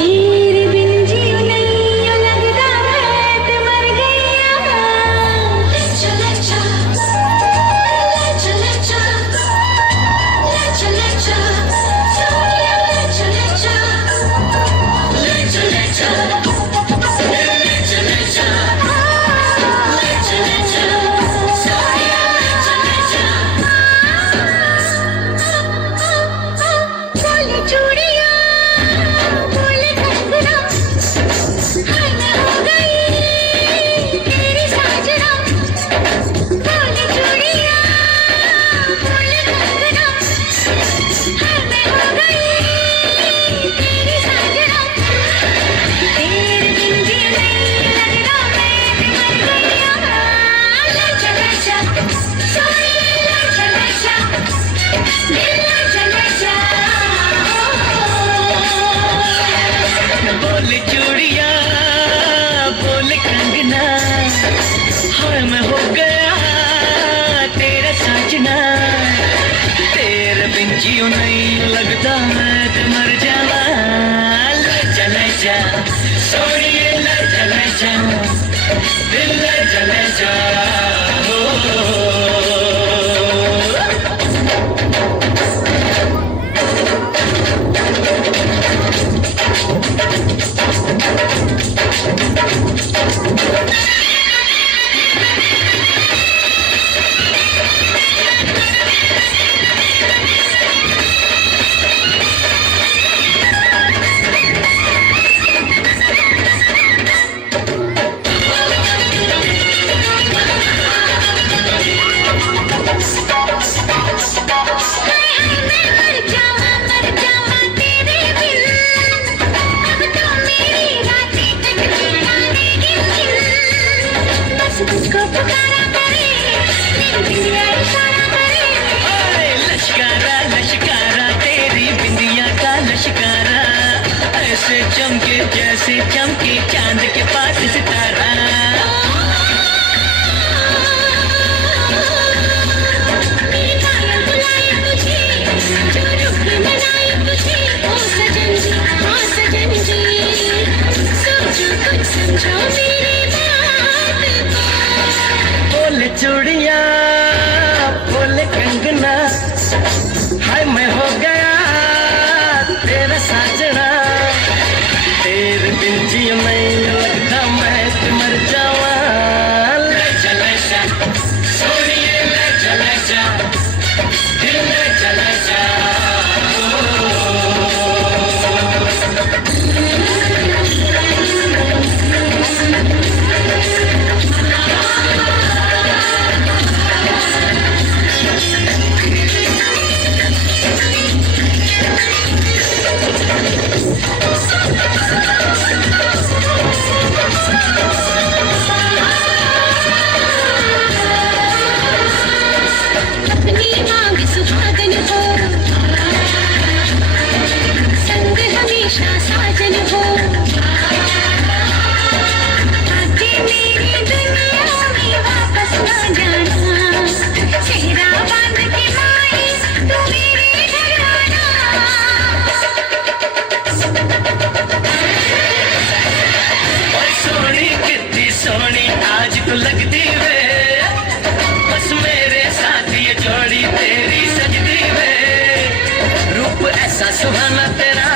तेरे बिन जियो नहीं यूं लगता मैं ते मर गईया। लेचा लेचा लेचा लेचा लेचा लेचा सोनिया लेचा लेचा लेचा लेचा लेचा लेचा लेचा लेचा सोनिया लेचा लेचा। बोले चूड़ियां बोले कंगना हाय मैं हो गई तेरी साजना। बोले चूड़ियां बोले कंगना हाय मैं हो गई तेरी साजना। तेरे बिन जियो नहीं लगता मैं ते मर गईया। लेचा लेचा सोनिया लेचा लेचा दिल लेचा लेचा। बोले चूड़िया बोले कंगना हाय मैं हो गया तेरा साजना। तेरे बिन जियो नहीं लगता मैं तो मर जावा। लेचा लेचा सोनिए लेचा लेचा दिल लेचा लेचा। मैं मर जावा तेरे बिन। अब तो मेरी रातें कटती गाने गिन गिन। बस मुझको पुकारा करे मेरी बिंदिया इशारा करे। ओए लश्कारा लश्कारा तेरी बिंदिया का लश्कारा ऐसे चमके जैसे चमके चांद के पास सितारा। मेरी पायल बुलाए तुझे जो रुख मनाए तुझे। ओ सजन जी सोचो कुछ समझो मेरी बात को। बोले चूड़िया बोले कंगना हाय मैं हो गया तेरा साजना। तेरे बिन जियो नहीं लगता मैं तो मर जावा। लेचा लेचा सोनिए लेचा लेचा दिल लेचा लेचा। अपनी मांग सुहागन हो संग हमेशा साजन हो। आके मेरी दुनिया में वापस ना जाना। चेहरा बांध के माई तू मेरे घर आना। ओए सोनी कितनी सोनी आज तो लगती वे। बस मेरे साथ ये जोड़ी तेरी सजदी वे। रूप ऐसा सुहाना तेरा